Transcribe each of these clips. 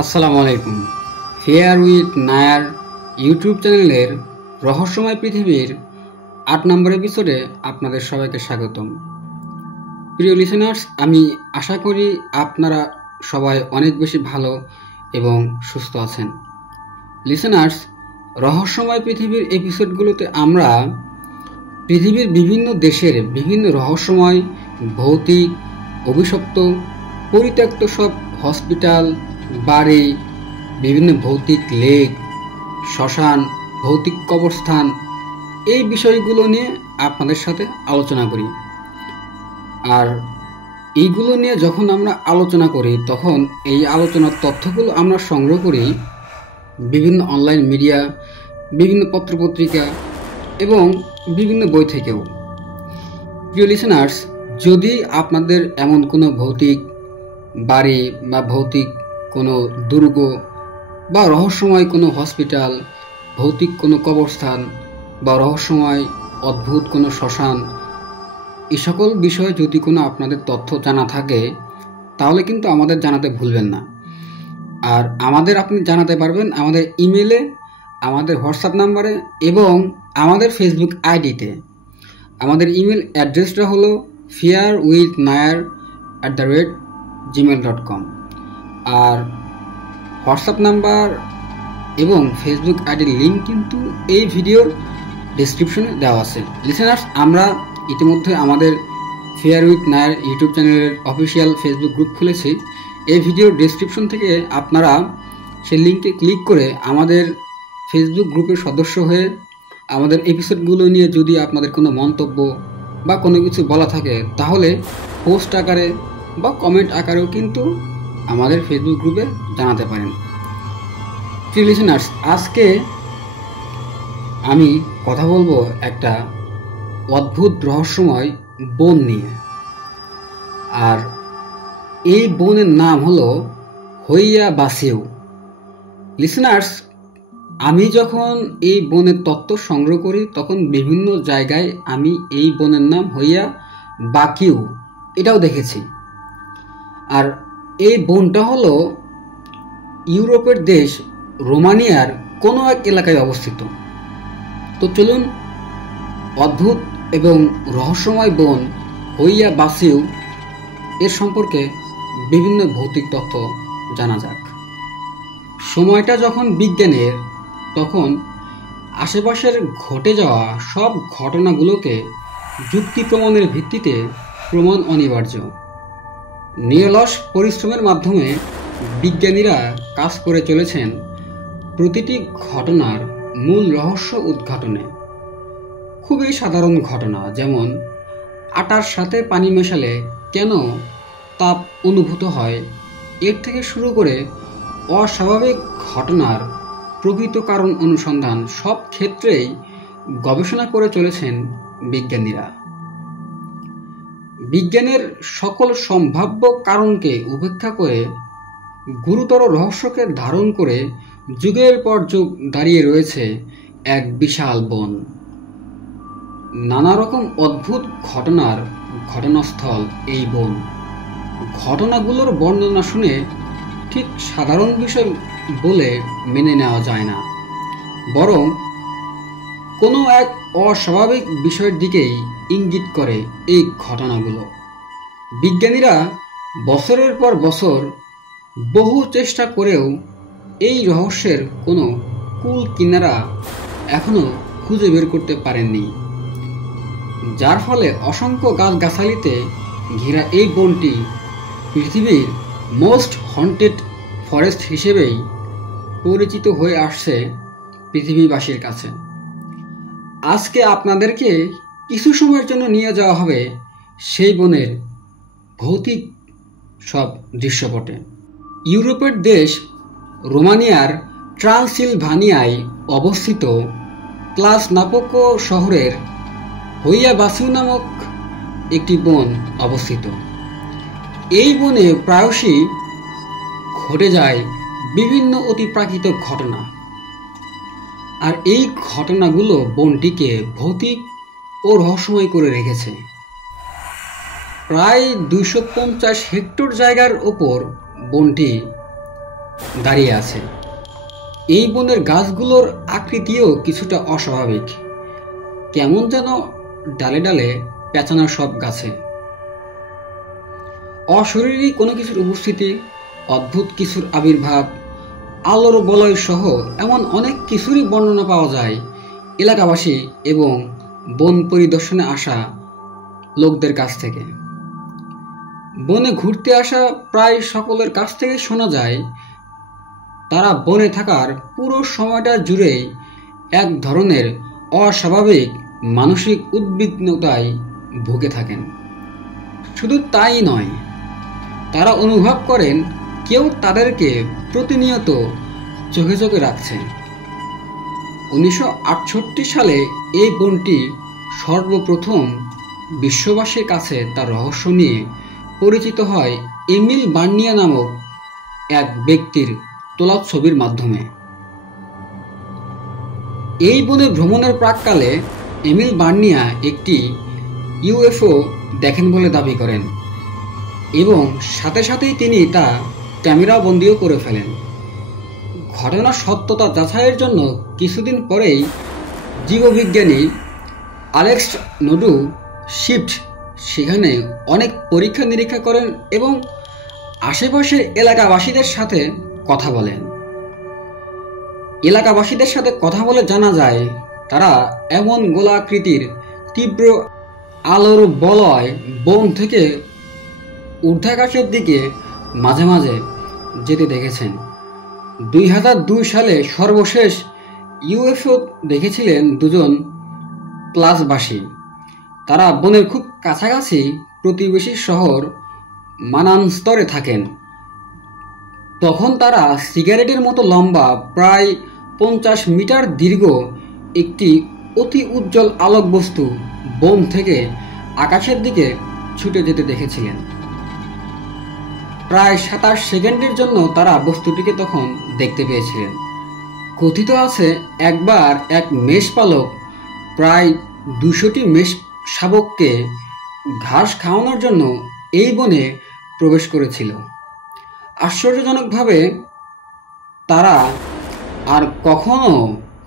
আসসালামু আলাইকুম। Fair with Nair YouTube চ্যানেলের রহস্যময় পৃথিবীর ৮ নম্বর এপিসোডে আপনাদের সবাইকে স্বাগতম। প্রিয় লিসেনার্স, আমি আশা করি আপনারা সবাই অনেক বেশি ভালো এবং সুস্থ আছেন। লিসেনার্স, রহস্যময় পৃথিবীর এপিসোডগুলোতে আমরা পৃথিবীর বিভিন্ন দেশের বিভিন্ন রহস্যময়, ভৌতিক, অভিশপ্ত, পরিত্যক্ত সব হসপিটাল, বাড়ি, বিভিন্ন ভৌতিক লেক, শ্মশান, ভৌতিক কবরস্থান, এই বিষয়গুলো নিয়ে আপনাদের সাথে আলোচনা করি। আর এইগুলো নিয়ে যখন আমরা আলোচনা করি তখন এই আলোচনার তথ্যগুলো আমরা সংগ্রহ করি বিভিন্ন অনলাইন মিডিয়া, বিভিন্ন পত্রপত্রিকা এবং বিভিন্ন বই থেকেও। প্রিয় লিসেনার্স, যদি আপনাদের এমন কোনো ভৌতিক বাড়ি বা ভৌতিক কোনো দুর্গ বা রহস্যময় কোনো হসপিটাল, ভৌতিক কোনো কবরস্থান বা রহস্যময় অদ্ভুত কোনো শ্মশান, এই সকল বিষয়ে যদি কোনো আপনাদের তথ্য জানা থাকে তাহলে কিন্তু আমাদের জানাতে ভুলবেন না। আর আমাদের আপনি জানাতে পারবেন আমাদের ইমেলে, আমাদের হোয়াটসঅ্যাপ নাম্বারে এবং আমাদের ফেসবুক আইডিতে। আমাদের ইমেল অ্যাড্রেসটা হলো fearwithnair@gmail.com। আর হোয়াটসঅ্যাপ নাম্বার এবং ফেসবুক আইডির লিঙ্ক কিন্তু এই ভিডিওর ডেসক্রিপশনে দেওয়া আছে। লিসেনার্স, আমরা ইতিমধ্যে আমাদের ফেয়ার উইথ নায়ার ইউটিউব চ্যানেলের অফিসিয়াল ফেসবুক গ্রুপ খুলেছি। এই ভিডিওর ডেসক্রিপশন থেকে আপনারা সেই লিঙ্কে ক্লিক করে আমাদের ফেসবুক গ্রুপের সদস্য হয়ে আমাদের এপিসোডগুলো নিয়ে যদি আপনাদের কোনো মন্তব্য বা কোনো কিছু বলা থাকে তাহলে পোস্ট আকারে বা কমেন্ট আকারেও কিন্তু আমাদের ফেসবুক গ্রুপে জানাতে পারেন। প্রিয় লিসেনার্স, আজকে আমি কথা বলবো একটা অদ্ভুত রহস্যময় বন নিয়ে। আর এই বনের নাম হলো হইয়া বাসিউ। লিসেনার্স, আমি যখন এই বনের তত্ত্ব সংগ্রহ করি তখন বিভিন্ন জায়গায় আমি এই বনের নাম হইয়া বাকিউ এটাও দেখেছি। আর এই বনটা হলো ইউরোপের দেশ রোমানিয়ার কোনো এক এলাকায় অবস্থিত। তো চলুন অদ্ভুত এবং রহস্যময় বন হইয়া বাসিউ এর সম্পর্কে বিভিন্ন ভৌতিক তথ্য জানা যাক। সময়টা যখন বিজ্ঞানের, তখন আশেপাশের ঘটে যাওয়া সব ঘটনাগুলোকে যুক্তি প্রমাণের ভিত্তিতে প্রমাণ অনিবার্য। নিরলস পরিশ্রমের মাধ্যমে বিজ্ঞানীরা কাজ করে চলেছেন প্রতিটি ঘটনার মূল রহস্য উদ্ঘাটনে। খুবই সাধারণ ঘটনা, যেমন আটার সাথে পানি মেশালে কেন তাপ অনুভূত হয়, এর থেকে শুরু করে অস্বাভাবিক ঘটনার প্রকৃত কারণ অনুসন্ধান, সব ক্ষেত্রেই গবেষণা করে চলেছেন বিজ্ঞানীরা। বিজ্ঞানের সকল সম্ভাব্য কারণকে উপেক্ষা করে গুরুতর রহস্যকে ধারণ করে যুগের পর যুগ দাঁড়িয়ে রয়েছে এক বিশাল বন। নানা রকম অদ্ভুত ঘটনার ঘটনাস্থল এই বন। ঘটনাগুলোর বর্ণনা শুনে ঠিক সাধারণ বিষয় বলে মেনে নেওয়া যায় না, বরং কোনো এক অস্বাভাবিক বিষয়ের দিকেই ইঙ্গিত করে এই ঘটনাগুলো। বিজ্ঞানীরা বছরের পর বছর বহু চেষ্টা করেও এই রহস্যের কোনো কূল কিনারা এখনো খুঁজে বের করতে পারেননি, যার ফলে অসংখ্য গাছগাছালিতে ঘেরা এই বনটি পৃথিবীর মোস্ট হন্টেড ফরেস্ট হিসেবেই পরিচিত হয়ে আসছে পৃথিবীবাসীর কাছে। আজকে আপনাদেরকে কিছু সময়ের জন্য নিয়ে যাওয়া হবে সেই বনের ভৌতিক সব দৃশ্যপটে। ইউরোপের দেশ রোমানিয়ার ট্রান্সিলভানিয়ায় অবস্থিত ক্লাস নাপোকো শহরের হইয়া বাসিউ নামক একটি বন অবস্থিত। এই বনে প্রায়শই ঘটে যায় বিভিন্ন অতিপ্রাকৃত ঘটনা। আর এই ঘটনাগুলো বনটিকে ভৌতিক ও রহস্যময় করে রেখেছে। প্রায় 250 হেক্টর জায়গার ওপর বনটি দাঁড়িয়ে আছে। এই বনের গাছগুলোর আকৃতিও কিছুটা অস্বাভাবিক, কেমন যেন ডালে ডালে পেঁচানো সব গাছে। অশরীরী কোনো কিছুর উপস্থিতি, অদ্ভুত কিছুর আবির্ভাব, আলোর বলয় সহ এমন অনেক কিছুরই বর্ণনা পাওয়া যায় এলাকাবাসী এবং বন পরিদর্শনে আসা লোকদের কাছ থেকে। বনে ঘুরতে আসা প্রায় সকলের কাছ থেকে শোনা যায় তারা বনে থাকার পুরো সময়টা জুড়েই এক ধরনের অস্বাভাবিক মানসিক উদ্বিগ্নতায় ভুগে থাকেন। শুধু তাই নয়, তারা অনুভব করেন কেউ তাদেরকে প্রতিনিয়ত চোখে চোখে রাখছে। 1968 সালে এই বনটি সর্বপ্রথম বিশ্ববাসীর কাছে তার রহস্য নিয়ে পরিচিত হয় এমিল বার্নিয়া নামক এক ব্যক্তির তোলা ছবির মাধ্যমে। এই বনে ভ্রমণের প্রাক্কালে এমিল বার্নিয়া একটি ইউএফও দেখেন বলে দাবি করেন এবং সাথে সাথেই তিনি তা ক্যামেরা বন্দিও করে ফেলেন। ঘটনার সত্যতা যাচাইয়ের জন্য কিছুদিন পরেই জীববিজ্ঞানী আলেক্স নোডু শিফট সেখানে অনেক পরীক্ষা নিরীক্ষা করেন এবং আশেপাশের এলাকাবাসীদের সাথে কথা বলেন। এলাকাবাসীদের সাথে কথা বলে জানা যায় তারা এমন গোলাকৃতির তীব্র আলোর বলয় বন থেকে ঊর্ধ্বাকাশের দিকে মাঝে মাঝে যেতে দেখেছেন। 2002 সালে সর্বশেষ ইউএফও দেখেছিলেন দুজন প্লাসবাসী। তারা বনের খুব কাছাকাছি প্রতিবেশী শহর মানানস্তরে থাকেন। তখন তারা সিগারেটের মতো লম্বা প্রায় 50 মিটার দীর্ঘ একটি অতি উজ্জ্বল আলোক বস্তু বন থেকে আকাশের দিকে ছুটে যেতে দেখেছিলেন। প্রায় 27 সেকেন্ডের জন্য তারা বস্তুটিকে তখন দেখতে পেয়েছিলেন। কথিত আছে একবার এক মেষপালক প্রায় 200টি মেষ শাবককে ঘাস খাওয়ানোর জন্য এই বনে প্রবেশ করেছিল। আশ্চর্যজনকভাবে তারা আর কখনো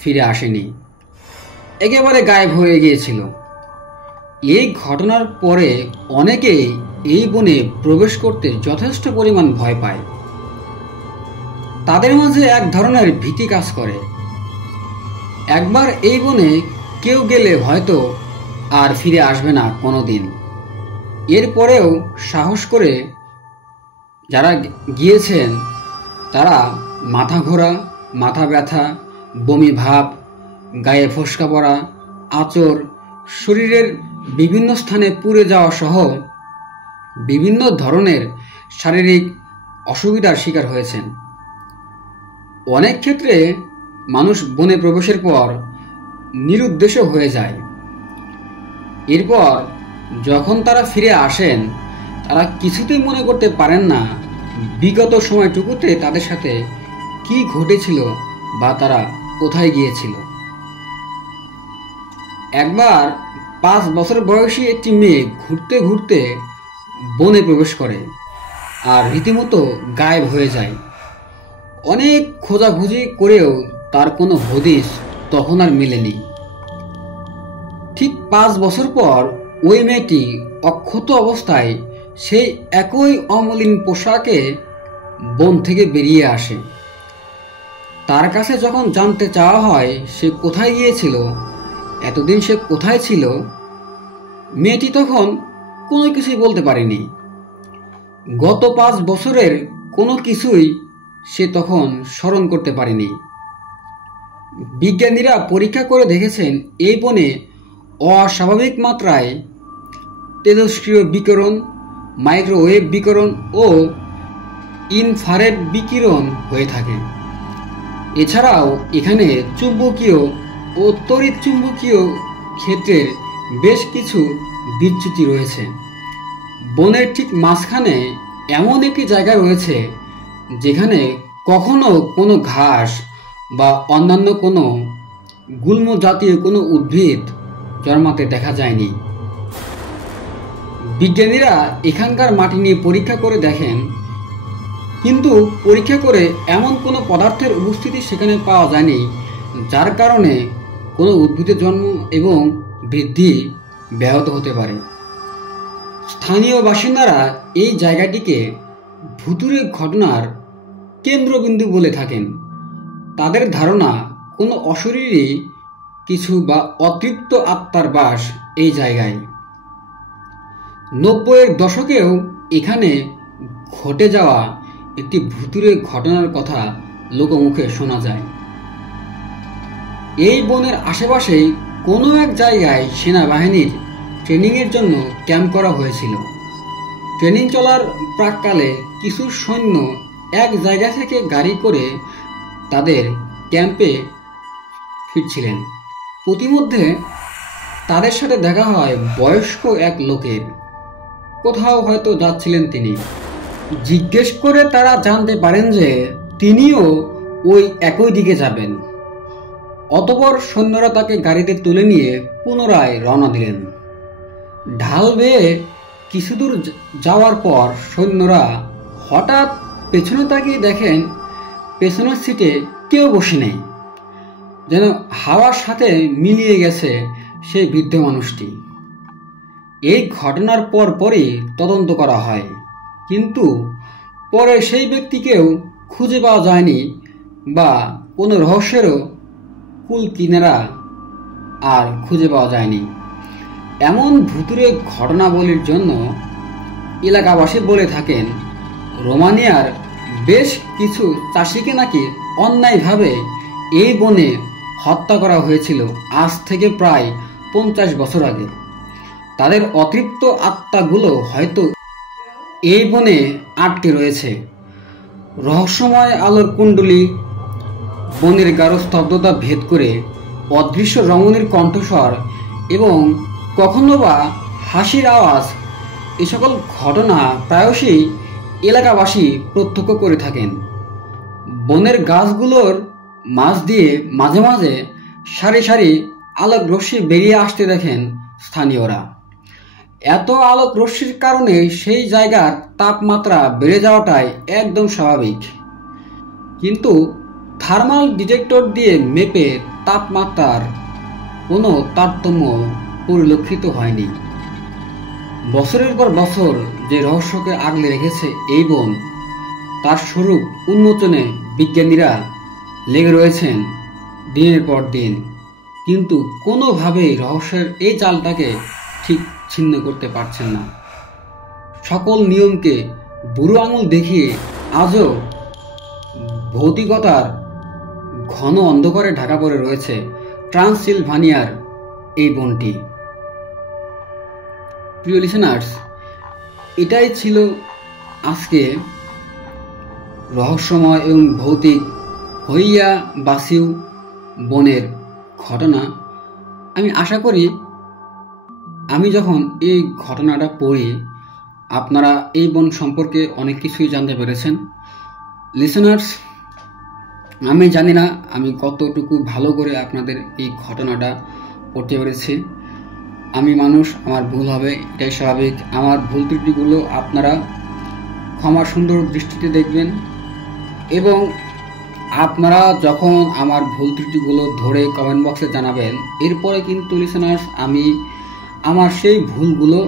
ফিরে আসেনি, একেবারে গায়েব হয়ে গিয়েছিল। এই ঘটনার পরে অনেকেই এই বনে প্রবেশ করতে যথেষ্ট পরিমাণ ভয় পায়। তাদের মাঝে এক ধরনের ভীতি কাজ করে। একবার এই বনে কেউ গেলে হয়তো আর ফিরে আসবে না কোনোদিন। এরপরেও সাহস করে যারা গিয়েছেন তারা মাথা ঘোরা, মাথা ব্যথা, বমি ভাব, গায়ে ফোস্কা পড়া, আঁচড়, শরীরের বিভিন্ন স্থানে পুড়ে যাওয়া সহ বিভিন্ন ধরনের শারীরিক অসুবিধার শিকার হয়েছেন। অনেক ক্ষেত্রে মানুষ বনে প্রবেশের পর নিরুদ্দেশ্য হয়ে যায়। এরপর যখন তারা ফিরে আসেন তারা কিছুতেই মনে করতে পারেন না বিগত সময়টুকুতে তাদের সাথে কি ঘটেছিল বা তারা কোথায় গিয়েছিল। একবার 5 বছর বয়সী একটি মেয়ে ঘুরতে ঘুরতে বনে প্রবেশ করে আর রীতিমতো গায়েব হয়ে যায়। অনেক খোঁজাখুঁজি করেও তার কোনো হদিস তখন আর মেলেনি। ঠিক 5 বছর পর ওই মেয়েটি অক্ষত অবস্থায় সেই একই অমলিন পোশাকে বন থেকে বেরিয়ে আসে। তার কাছে যখন জানতে চাওয়া হয় সে কোথায় গিয়েছিল, এতদিন সে কোথায় ছিল, মেয়েটি তখন কোনো কিছুই বলতে পারেনি। গত 5 বছরের কোনো কিছুই সে তখন স্মরণ করতে পারেনি। বিজ্ঞানীরা পরীক্ষা করে দেখেছেন এই বনে অস্বাভাবিক মাত্রায় তেজস্ক্রিয় বিকিরণ, মাইক্রোওয়েভ বিকিরণ ও ইনফ্রারেড বিকিরণ হয়ে থাকে। এছাড়াও এখানে চুম্বকীয় ও তড়িৎ চুম্বকীয় ক্ষেত্রের বেশ কিছু বিচ্যুতি রয়েছে। বনের ঠিক মাঝখানে এমন একটি জায়গা রয়েছে যেখানে কখনো কোনো ঘাস বা অন্যান্য কোনো গুল্ম জাতীয় কোনো উদ্ভিদ জন্মাতে দেখা যায়নি। বিজ্ঞানীরা এখানকার মাটি নিয়ে পরীক্ষা করে দেখেন কিন্তু পরীক্ষা করে এমন কোনো পদার্থের উপস্থিতি সেখানে পাওয়া যায়নি যার কারণে কোনো উদ্ভিদের জন্ম এবং বৃদ্ধি ব্যাহত হতে পারে। স্থানীয় বাসিন্দারা এই জায়গাটিকে ভুতুড়ে ঘটনার কেন্দ্রবিন্দু বলে থাকেন। তাদের ধারণা কোনো অশরীরী কিছু বা অতৃপ্ত আত্মার বাস এই জায়গায়। 90-এর দশকেও এখানে ঘটে যাওয়া একটি ভুতুড়ে ঘটনার কথা লোকমুখে শোনা যায়। এই বনের আশেপাশেই কোনো এক জায়গায় সেনাবাহিনীর ট্রেনিংয়ের জন্য ক্যাম্প করা হয়েছিল। ট্রেনিং চলার প্রাককালে কিছু সৈন্য এক জায়গা থেকে গাড়ি করে তাদের ক্যাম্পে ফিরছিলেন। প্রতিমধ্যে তাদের সাথে দেখা হয় বয়স্ক এক লোকের। কোথাও হয়তো যাচ্ছিলেন তিনি। জিজ্ঞেস করে তারা জানতে পারেন যে তিনিও ওই একই দিকে যাবেন। অতঃপর সৈন্যরা তাকে গাড়িতে তুলে নিয়ে পুনরায় রওনা দিলেন। ঢাল বেয়ে কিছুদূর যাওয়ার পর সৈন্যরা হঠাৎ পেছনে তাকিয়ে দেখেন পেছনের সিটে কেউ বসে নেই, যেন হাওয়ার সাথে মিলিয়ে গেছে সেই বৃদ্ধ মানুষটি। এই ঘটনার পরই তদন্ত করা হয়, কিন্তু পরে সেই ব্যক্তিকেও খুঁজে পাওয়া যায়নি বা কোনো রহস্যেরও কুল কিনারা আর খুঁজে পাওয়া যায়নি। এমন ভুতুড়ে ঘটনাবলীর জন্য এলাকাবাসী বলে থাকেন রোমানিয়ার বেশ কিছু চাষিকে নাকি অন্যায়ভাবে এই বনে হত্যা করা হয়েছিল আজ থেকে প্রায় 50 বছর আগে। তাদের অতৃপ্ত আত্মাগুলো হয়তো এই বনে আটকে রয়েছে। রহস্যময় আলোর কুণ্ডলী, বনের গাঢ় স্তব্ধতা ভেদ করে অদৃশ্য রমণীর কণ্ঠস্বর এবং কখনো বা হাসির আওয়াজ, এ সকল ঘটনা প্রায়শই এলাকাবাসী প্রত্যক্ষ করে থাকেন। বনের গাছগুলোর মাঝ দিয়ে মাঝে মাঝে সারি সারি আলোক রশ্মি বেরিয়ে আসতে দেখেন স্থানীয়রা। এত আলোক রশ্মির কারণে সেই জায়গার তাপমাত্রা বেড়ে যাওয়াটাই একদম স্বাভাবিক, কিন্তু থার্মাল ডিটেক্টর দিয়ে মেপে তাপমাত্রার কোনো তারতম্য পরিলক্ষিত হয়নি। বছরের পর বছর যে রহস্যকে আগলে রেখেছে এই বন, তার স্বরূপ উন্মোচনে বিজ্ঞানীরা লেগে রয়েছেন দিনের পর দিন, কিন্তু কোনোভাবেই রহস্যের এই জালটাকে ঠিক ছিন্ন করতে পারছেন না। সকল নিয়মকে বুড়ো আঙুল দেখিয়ে আজও ভৌতিকতার ঘন অন্ধকারে ঢাকা পড়ে রয়েছে ট্রান্সিলভানিয়ার এই বনটি। প্রিয় লিসেনার্স, এটাই ছিল আজকে রহস্যময় এবং ভৌতিক হইয়া বাসিউ বনের ঘটনা। আমি আশা করি আমি যখন এই ঘটনাটা পড়ি আপনারা এই বন সম্পর্কে অনেক কিছুই জানতে পেরেছেন। লিসেনার্স, আমি জানি না আমি কতটুকু ভালো করে আপনাদের এই ঘটনাটা পড়তে পেরেছি। আমি মানুষ, আমার ভুল হবে, এটাই স্বাভাবিক। আমার ভুল ত্রুটিগুলো আপনারা ক্ষমা সুন্দর দৃষ্টিতে দেখবেন এবং আপনারা যখন আমার ভুল ত্রুটিগুলো ধরে কমেন্ট বক্সে জানাবেন, এরপরে কিন্তু লিসেনার্স আমি আমার সেই ভুলগুলো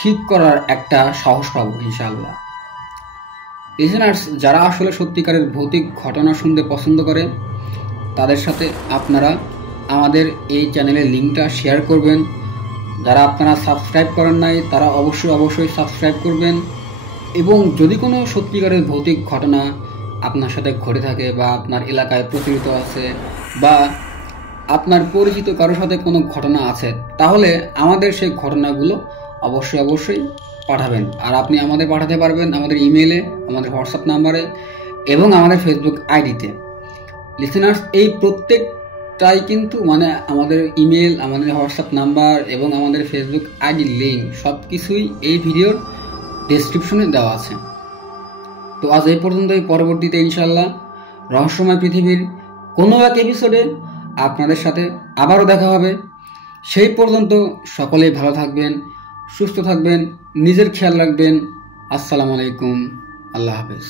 ঠিক করার একটা সাহস পাবো ইনশাআল্লাহ। লিসেনার্স, যারা আসলে সত্যিকারের ভৌতিক ঘটনা শুনতে পছন্দ করে তাদের সাথে আপনারা আমাদের এই চ্যানেলের লিঙ্কটা শেয়ার করবেন। যারা আপনারা সাবস্ক্রাইব করেন নাই তারা অবশ্যই সাবস্ক্রাইব করবেন। এবং যদি কোনো সত্যিকারের ভৌতিক ঘটনা আপনার সাথে ঘটে থাকে বা আপনার এলাকায় প্রচলিত আছে বা আপনার পরিচিত কারোর সাথে কোনো ঘটনা আছে, তাহলে আমাদের সেই ঘটনাগুলো অবশ্যই পাঠাবেন। আর আপনি আমাদের পাঠাতে পারবেন আমাদের ইমেইলে, আমাদের হোয়াটসঅ্যাপ নাম্বারে এবং আমাদের ফেসবুক আইডিতে। লিসেনার্স, এই প্রত্যেকটাই কিন্তু আমাদের ইমেল, আমাদের হোয়াটসঅ্যাপ নাম্বার এবং আমাদের ফেসবুক আইডির লিঙ্ক সব কিছুই এই ভিডিওর ডেসক্রিপশনে দেওয়া আছে। তো আজ এই পর্যন্তই। পরবর্তীতে ইনশাল্লাহ রহস্যময় পৃথিবীর কোনো এক এপিসোডে আপনাদের সাথে আবারও দেখা হবে। সেই পর্যন্ত সকলেই ভালো থাকবেন, সুস্থ থাকবেন, নিজের খেয়াল রাখবেন। আসসালামু আলাইকুম। আল্লাহ হাফেজ।